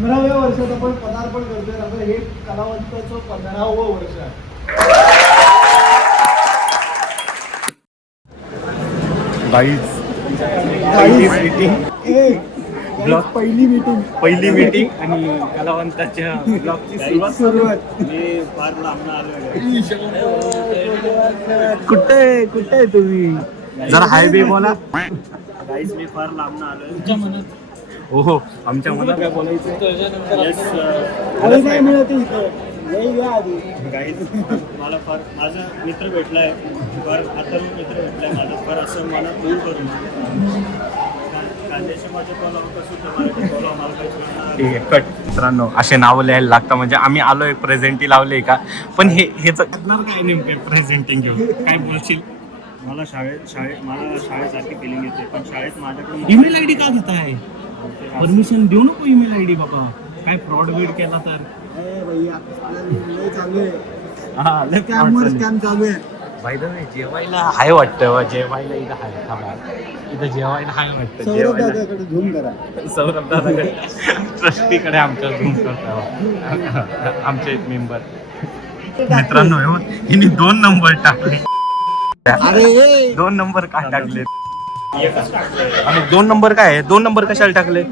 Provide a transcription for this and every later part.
15व्या वर्षात आपण पदार्पण करतोय. आता हे कलावंताचं 15वं वर्ष आहे. पहिली मीटिंग आणि कलावंताच्या ब्लॉगची सुरुवात. मी फार लांब आलो. कुठे आहे तुम्ही? जरा हायवे बोला. गाईस मी फार लांब आलोय. हो आमच्या मनात काय बोलायचं. नाही मिळत इथं. गाईस मला फार माझा मित्र भेटलाय. फार आता मित्र भेटलाय माझा. फार असं मला दूर करून कांद्याच्या माझ्या बोलावं कसं मराठी बोलावं मला काही कळणार. ठीक आहे कट. मित्रांनो असे नावं लिहायला लागतं. म्हणजे आम्ही आलोय प्रेझेंटी लावले का. पण हेच काय नेमकं प्रेझेंटिंग घेऊन काय बोलशील. मला मला शाळेसारखी फिलिंग येते. पण शाळेत माझ्याकडे ईमेल आयडी का घेत आहे. परमिशन देऊ नको ईमेल आयडी बाबा. काय फ्रॉड बीड केला तर बाय द वे जेवायला हाय वाटतं. जेवायला इथं हाय थांबा. इथं जेवायला हाय वाटतं. जेवायला झूम करा. सौरभ दादाकडे ट्रस्टीकडे आमच्या झूम करता आमचे एक मेंबर. मित्रांनो हिने 2 नंबर टाकले. अरे 2 नंबर का टाकले. आणि 2 नंबर काय आहे. 2 नंबर कशाला टाकले.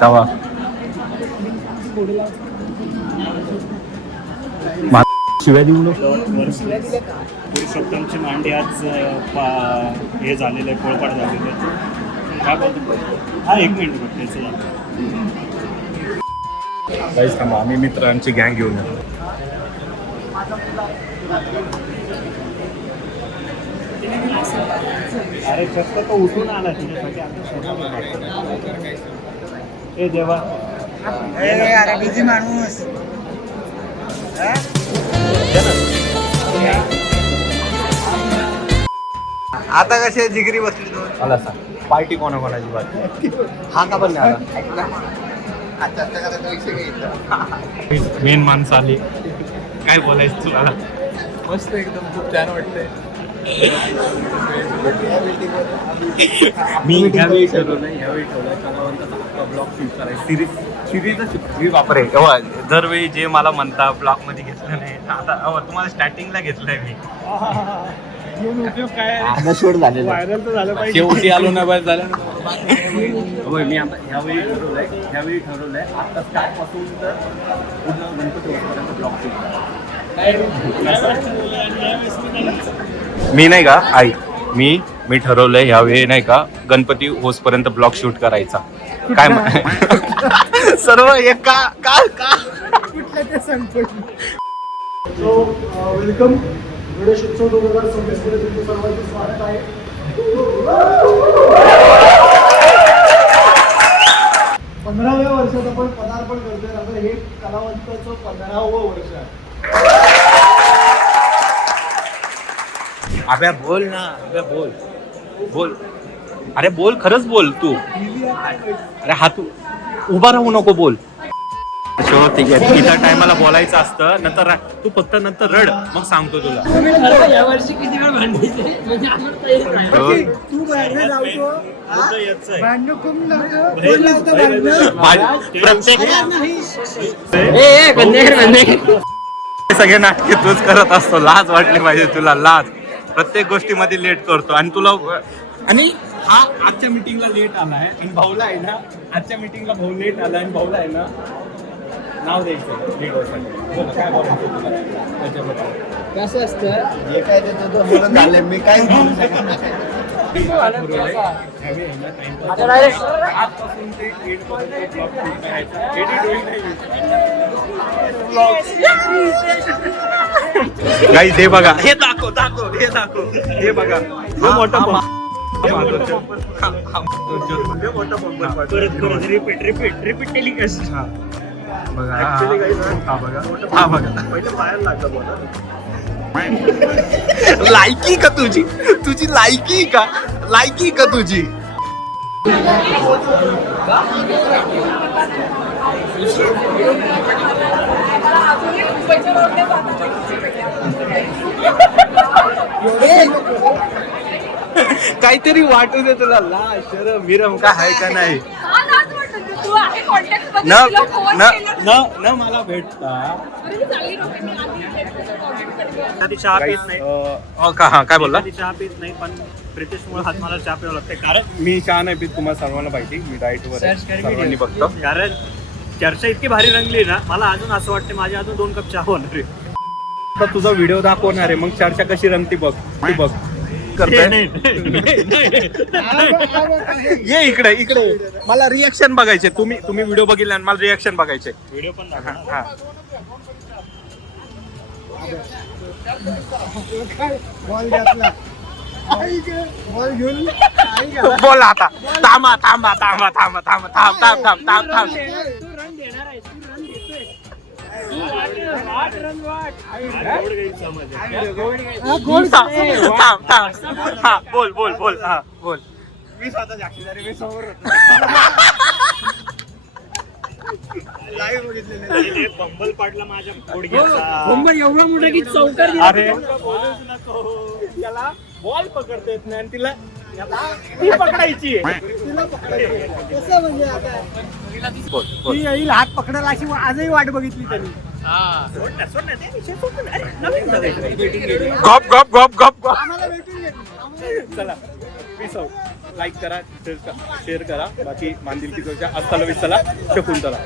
तवा शिव्या देऊ नको. पुरुषोत्तमची मांडी आज हे झालेलं आहे. पोळपाट झालेलं आहे. काय बोलतो. हा 1 मिनिट बघ त्याचं झालं. गाईस थांबा आम्ही मित्रांची गँग घेऊन येतो. अरे फक्त तो उठून आला तुझ्यासाठी. हे देवा अरे बिझी माणूस. आता कसे जिगरी बसली दोन. मला सांग पार्टी कोणाकोणाची बाकी. हा का पण नाही आला. मेन माणसं आली. काय बोलायचं तुला. मस्त एकदम खूप छान वाटतंय. मी ह्यावेळी ठेवलं कलावंताचा ब्लॉग शूट करायचं. सिरीज बापरे. दरवेळी जे मला म्हणता ब्लॉग मध्ये घेतलं नाही. आता तुम्हाला स्टार्टिंगला घेतलंय मी. उपयोग काय. व्हायरल तर झालं पाहिजे. शेवटी आलो ना बाहेर झालं. होय मी आता ह्यावेळी ठरवलंय आता स्टार्ट पासून तर पुढं गणपती होईपर्यंत ब्लॉग शूट. मी नाही का आई मी ठरवलंय ह्यावेळी नाही का गणपती होसपर्यंत ब्लॉग शूट करायचा. काय सर्व एक का कुठलं ते सांगतो. So welcome. गणेशोत्सव 2026 मध्ये तुमचं सर्वांचं स्वागत आहे. 15व्या वर्षात आपण पदार्पण करतोय. आता हे कलावंताचं 15वं वर्ष आहे. अबे बोल ना. बोल अरे बोल. खरंच बोल तू. अरे हा तू उभा राहू नको. बोल. ठीक आहे. इथं टायमाला बोलायचं असतं. नंतर तू फक्त नंतर रड मग सांगतो तुला. यावर्षी किती वेळ भांडायचे म्हणजे आम्हाला काही नाही. तू भांडण लावतो. भांडण खूप लावतो. कोण लावतो भांडण. प्रत्येक ए सगळे नाटके तूच करत असतो. लाज वाटली पाहिजे तुला. लाज. प्रत्येक गोष्टीमध्ये लेट करतो आणि तुला. आणि हा आजच्या मीटिंगला लेट आलाय आणि भाऊला आहे ना. आजच्या मीटिंगला भाऊ लेट आलाय आणि भाऊला आहे ना नाव द्यायचं लेट होतं. काय बोलायचं तुला त्याच्याबद्दल. कसं असतं जे काय ते तो बोलून झाले. मी काय बोलू शकत नाही. आजपासून ते गाईस हे बघा. हे दाखव हे बघा. हा मोठा रिपीट टेलिकास्ट. बघा हा बघा पहिले पाहायला लागलं बोला. लायकी का तुझी लायकी का तुझी. काहीतरी वाटू दे तुला लाज शरम विरम काय आहे का नाही हा लाज वाटत तू आहे कॉन्टॅक्ट मध्ये न तुला फोन न केला न न मला भेटता अरे मी चांगली नव्हती मी आधी कॉन्टॅक्ट करते कधी चहा पीत नाही काय बोलला कधी चहा पीत नाही पण प्रितेशमुळे हात मला चहा प्यावं लागते कारण मी चहा नाही पीत तुम्हाला सर्वांना माहिती मी डाएट वर आहे. Search कर सर्वांनी video. बघतो कारण चर्चा इतकी भारी रंगली ना मला अजून असं वाटतं माझ्या अजून 2 कप चहा होणार आहे. आता तुझा व्हिडिओ दाखवणार आहे मग चर्चा कशी रंगती बघ ती बघ करतोय ये इकडे इकडे मला रिएक्शन बघायचे तुम्ही व्हिडिओ बघितला आणि मला रिएक्शन बघायचे व्हिडिओ पण दाखव ना. हा बॉल घेतला बॉल घेऊन आई घाला. बोल आता थांबा थांबा थांबा थांबा थांबा थांब थांब थांब थांब थांब तू रन देणार आहे तू रन देतोय तू वाट रन वाट गोड गैरसमज आहे. हा, गोल थांब थांब हा बोल बोल बोल हा बोल मी स्वतः साक्षीदार मी समोर लाईव्ह बंबल पाडला माझ्या गुडघ्याचा मुंबई एवढा मोठा की चौकार दिला. अरे बोलूच नको त्याला बॉल पकडता येत नाही आणि तिला ती पकडायची कसं म्हणजे आता बोल बोल ती येईल हात पकडायला अशी आजही वाट बघितली त्यांनी सोड ना, ते विषय सोड ना. अरे, नवीन बघायचं. गप गप गप गप गप आम्हाला भेटून घेतली चला पीस आउट लाईक करा शेअर करा बाकी मांदिल की तुझ्या अस्ताला विस्ताला शकून चला